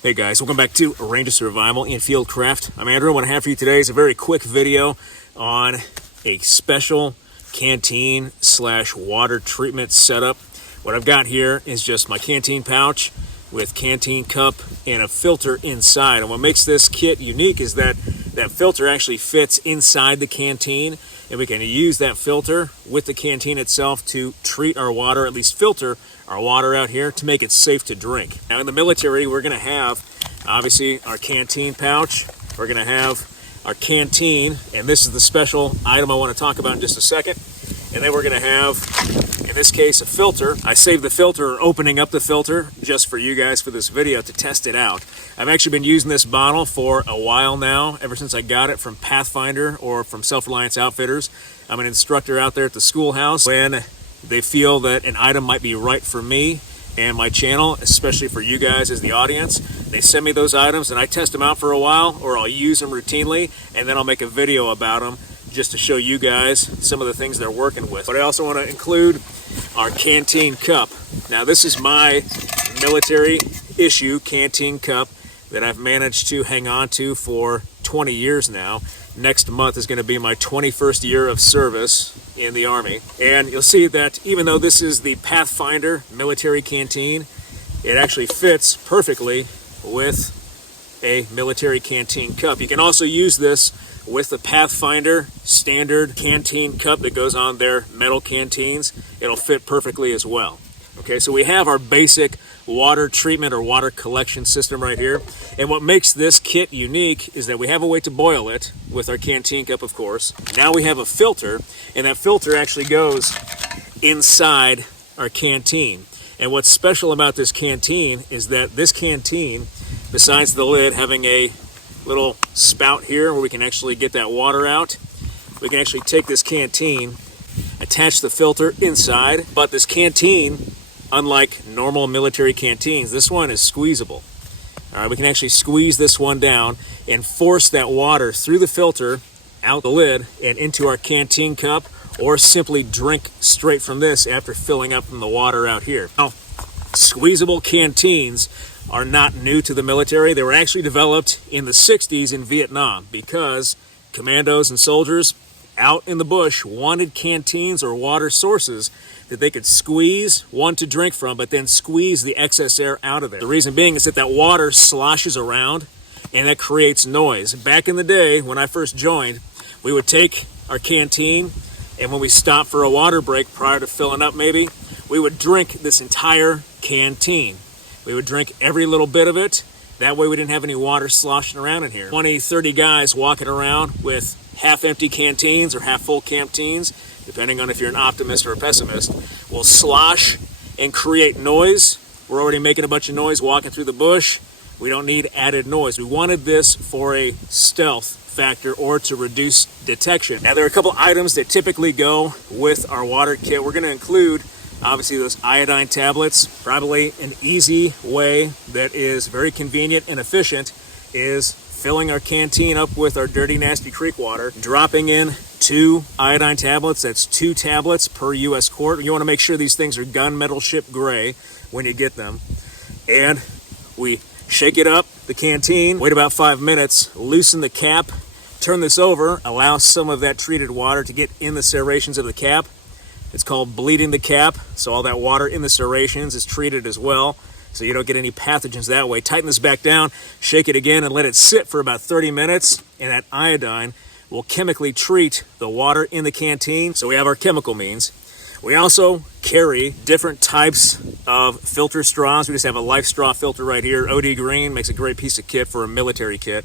Hey guys, welcome back to Ranger Survival and Fieldcraft. I'm Andrew. What I have for you today is a very quick video on a special canteen / water treatment setup. What I've got here is just my canteen pouch with canteen cup and a filter inside. And what makes this kit unique is that that filter actually fits inside the canteen, and we can use that filter with the canteen itself to treat our water, at least filter our water out here to make it safe to drink. Now in the military, we're gonna have obviously our canteen pouch. We're gonna have our canteen, and this is the special item I wanna talk about in just a second. And then we're gonna have, in this case, a filter. I saved the filter, or opening up the filter, just for you guys for this video to test it out. I've actually been using this bottle for a while now, ever since I got it from Pathfinder or from Reliance Outfitters. I'm an instructor out there at the schoolhouse. When they feel that an item might be right for me and my channel, especially for you guys as the audience, they send me those items and I test them out for a while, or I'll use them routinely, and then I'll make a video about them just to show you guys some of the things they're working with. But I also want to include our canteen cup. Now this is my military issue canteen cup that I've managed to hang on to for 20 years now. Next month is going to be my 21st year of service in the Army. And you'll see that even though this is the Pathfinder military canteen, it actually fits perfectly with a military canteen cup. You can also use this with the Pathfinder standard canteen cup that goes on their metal canteens. It'll fit perfectly as well. Okay, so we have our basic water treatment or water collection system right here. And what makes this kit unique is that we have a way to boil it with our canteen cup, of course. Now we have a filter, and that filter actually goes inside our canteen. And what's special about this canteen is that this canteen, besides the lid having a little spout here where we can actually get that water out, we can actually take this canteen, attach the filter inside. But this canteen, unlike normal military canteens, this one is squeezable. All right, we can actually squeeze this one down and force that water through the filter, out the lid, and into our canteen cup, or simply drink straight from this after filling up from the water out here. Now, squeezable canteens are not new to the military. They were actually developed in the 60s in Vietnam because commandos and soldiers out in the bush wanted canteens or water sources that they could squeeze, one to drink from, but then squeeze the excess air out of there. The reason being is that that water sloshes around and that creates noise. Back in the day when I first joined, we would take our canteen, and when we stopped for a water break prior to filling up maybe, we would drink this entire canteen. We would drink every little bit of it. That way we didn't have any water sloshing around in here. 20, 30 guys walking around with half-empty canteens or half-full canteens, depending on if you're an optimist or a pessimist, will slosh and create noise. We're already making a bunch of noise walking through the bush. We don't need added noise. We wanted this for a stealth factor or to reduce detection. Now there are a couple items that typically go with our water kit. We're going to include obviously those iodine tablets. Probably an easy way that is very convenient and efficient is filling our canteen up with our dirty, nasty creek water, dropping in 2 iodine tablets. That's 2 tablets per U.S. quart. You want to make sure these things are gunmetal ship gray when you get them. And we shake it up, the canteen, wait about 5 minutes, loosen the cap, turn this over, allow some of that treated water to get in the serrations of the cap. It's called bleeding the cap, so all that water in the serrations is treated as well, so you don't get any pathogens that way. Tighten this back down, shake it again, and let it sit for about 30 minutes, and that iodine will chemically treat the water in the canteen. So we have our chemical means. We also carry different types of filter straws. We just have a Life straw filter right here. OD Green makes a great piece of kit for a military kit.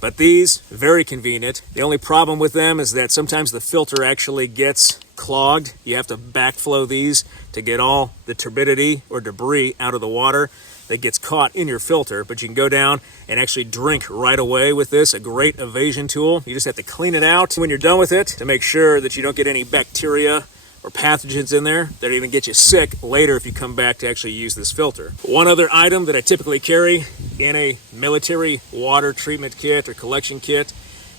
But these, very convenient. The only problem with them is that sometimes the filter actually gets clogged. You have to backflow these to get all the turbidity or debris out of the water that gets caught in your filter. But you can go down and actually drink right away with this. A great evasion tool. You just have to clean it out when you're done with it to make sure that you don't get any bacteria or pathogens in there that even get you sick later if you come back to actually use this filter. One other item that I typically carry in a military water treatment kit or collection kit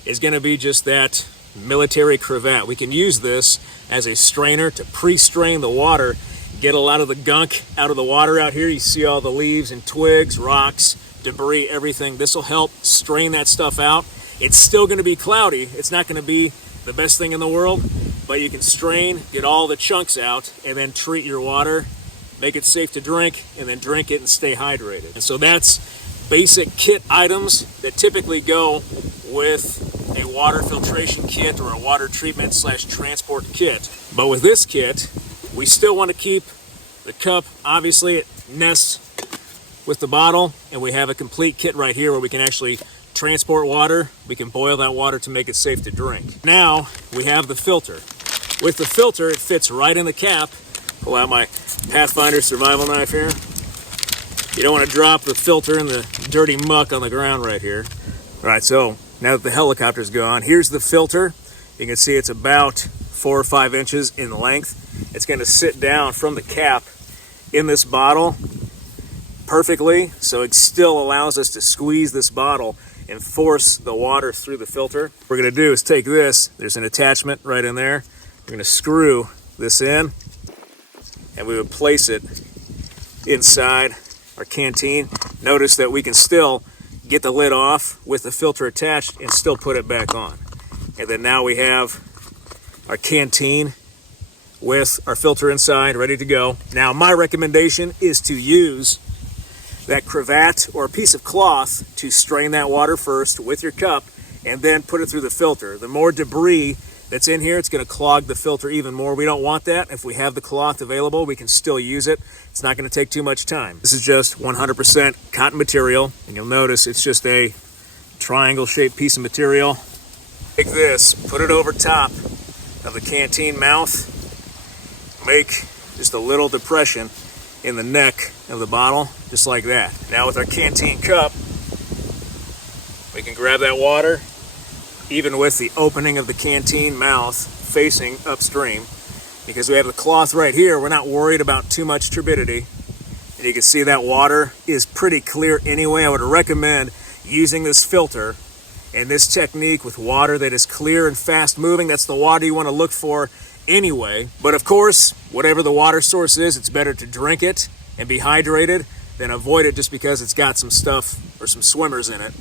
is going to be just that military cravat. We can use this as a strainer to pre-strain the water, get a lot of the gunk out of the water out here. You see all the leaves and twigs, rocks, debris, everything. This will help strain that stuff out. It's still going to be cloudy. It's not going to be the best thing in the world, but you can strain, get all the chunks out, and then treat your water, make it safe to drink, and then drink it and stay hydrated. And so that's basic kit items that typically go with a water filtration kit or a water treatment / transport kit. But with this kit, we still want to keep the cup, obviously it nests with the bottle, and we have a complete kit right here where we can actually transport water. We can boil that water to make it safe to drink. Now we have the filter. With the filter, it fits right in the cap. Pull out my Pathfinder survival knife here. You don't want to drop the filter in the dirty muck on the ground right here. All right, so now that the helicopter's gone, here's the filter. You can see it's about 4 or 5 inches in length. It's going to sit down from the cap in this bottle perfectly, so it still allows us to squeeze this bottle and force the water through the filter. What we're going to do is take this, there's an attachment right in there. We're going to screw this in, and we would place it inside our canteen. Notice that we can still get the lid off with the filter attached and still put it back on. And then now we have our canteen with our filter inside, ready to go. Now my recommendation is to use that cravat or a piece of cloth to strain that water first with your cup and then put it through the filter. The more debris that's in here, it's going to clog the filter even more. We don't want that. If we have the cloth available, we can still use it. It's not going to take too much time. This is just 100% cotton material, and you'll notice it's just a triangle-shaped piece of material. Take this, put it over top of the canteen mouth, make just a little depression in the neck of the bottle, just like that. Now with our canteen cup, we can grab that water, even with the opening of the canteen mouth facing upstream. Because we have the cloth right here, we're not worried about too much turbidity. And you can see that water is pretty clear anyway. I would recommend using this filter and this technique with water that is clear and fast moving. That's the water you want to look for anyway. But of course, whatever the water source is, it's better to drink it and be hydrated than avoid it just because it's got some stuff or some swimmers in it.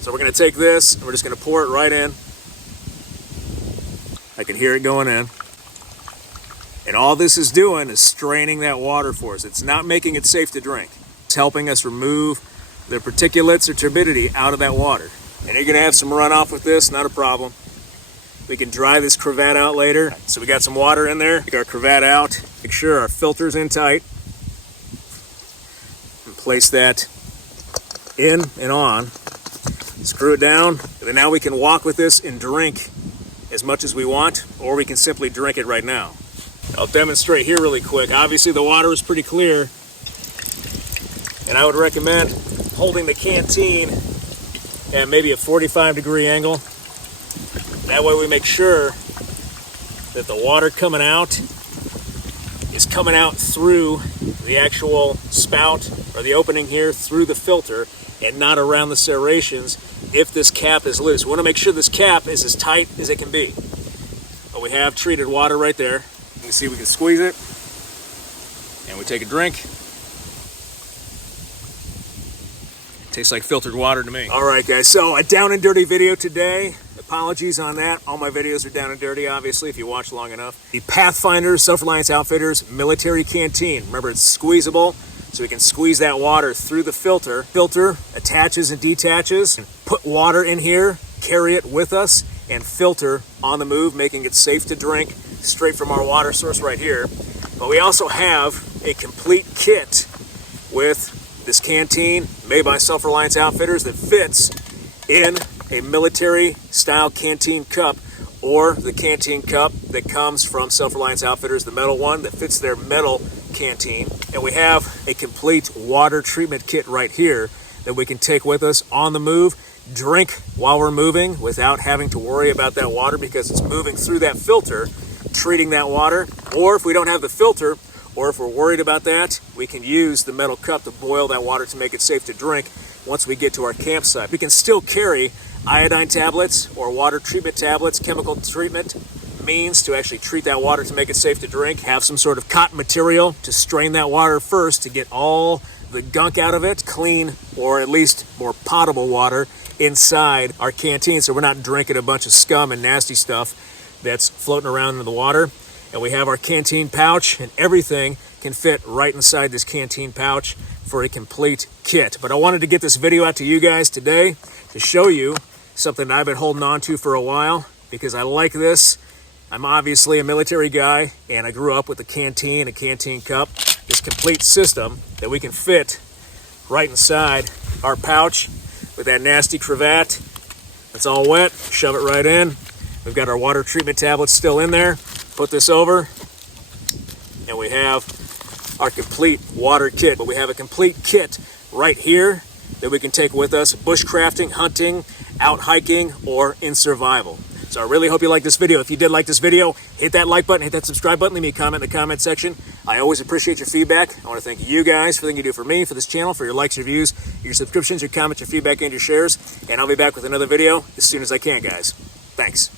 So we're going to take this and we're just going to pour it right in. I can hear it going in. And all this is doing is straining that water for us. It's not making it safe to drink. It's helping us remove the particulates or turbidity out of that water. And you're going to have some runoff with this, not a problem. We can dry this cravat out later. So we got some water in there. Take our cravat out. Make sure our filter's in tight. And place that in and on. Screw it down. And then now we can walk with this and drink as much as we want, or we can simply drink it right now. I'll demonstrate here really quick. Obviously the water is pretty clear, and I would recommend holding the canteen at maybe a 45-degree angle. That way we make sure that the water coming out is coming out through the actual spout or the opening here through the filter and not around the serrations if this cap is loose. We want to make sure this cap is as tight as it can be. But we have treated water right there. You can see we can squeeze it, and we take a drink. It tastes like filtered water to me. All right, guys, so a down and dirty video today. Apologies on that. All my videos are down and dirty, obviously, if you watch long enough. The Pathfinder Self-Reliance Outfitters Military Canteen. Remember, it's squeezable, so we can squeeze that water through the filter. Filter attaches and detaches. Put water in here, carry it with us, and filter on the move, making it safe to drink straight from our water source right here. But we also have a complete kit with this canteen made by Self-Reliance Outfitters that fits in a military style canteen cup, or the canteen cup that comes from Self-Reliance Outfitters, the metal one that fits their metal canteen. And we have a complete water treatment kit right here that we can take with us on the move, drink while we're moving without having to worry about that water because it's moving through that filter, treating that water. Or if we don't have the filter, or if we're worried about that, we can use the metal cup to boil that water to make it safe to drink once we get to our campsite. We can still carry iodine tablets or water treatment tablets, chemical treatment means to actually treat that water to make it safe to drink. Have some sort of cotton material to strain that water first to get all the gunk out of it, clean or at least more potable water inside our canteen, so we're not drinking a bunch of scum and nasty stuff that's floating around in the water. And we have our canteen pouch, and everything can fit right inside this canteen pouch for a complete kit. But I wanted to get this video out to you guys today to show you something I've been holding on to for a while because I like this. I'm obviously a military guy, and I grew up with a canteen, a canteen cup, this complete system that we can fit right inside our pouch with that nasty cravat. It's all wet, shove it right in. We've got our water treatment tablets still in there. Put this over, and we have our complete water kit. But we have a complete kit right here that we can take with us bushcrafting, hunting, out hiking, or in survival. So I really hope you like this video. If you did like this video, hit that like button, hit that subscribe button, leave me a comment in the comment section. I always appreciate your feedback. I want to thank you guys for everything you do for me, for this channel, for your likes, your views, your subscriptions, your comments, your feedback, and your shares. And I'll be back with another video as soon as I can, guys. Thanks.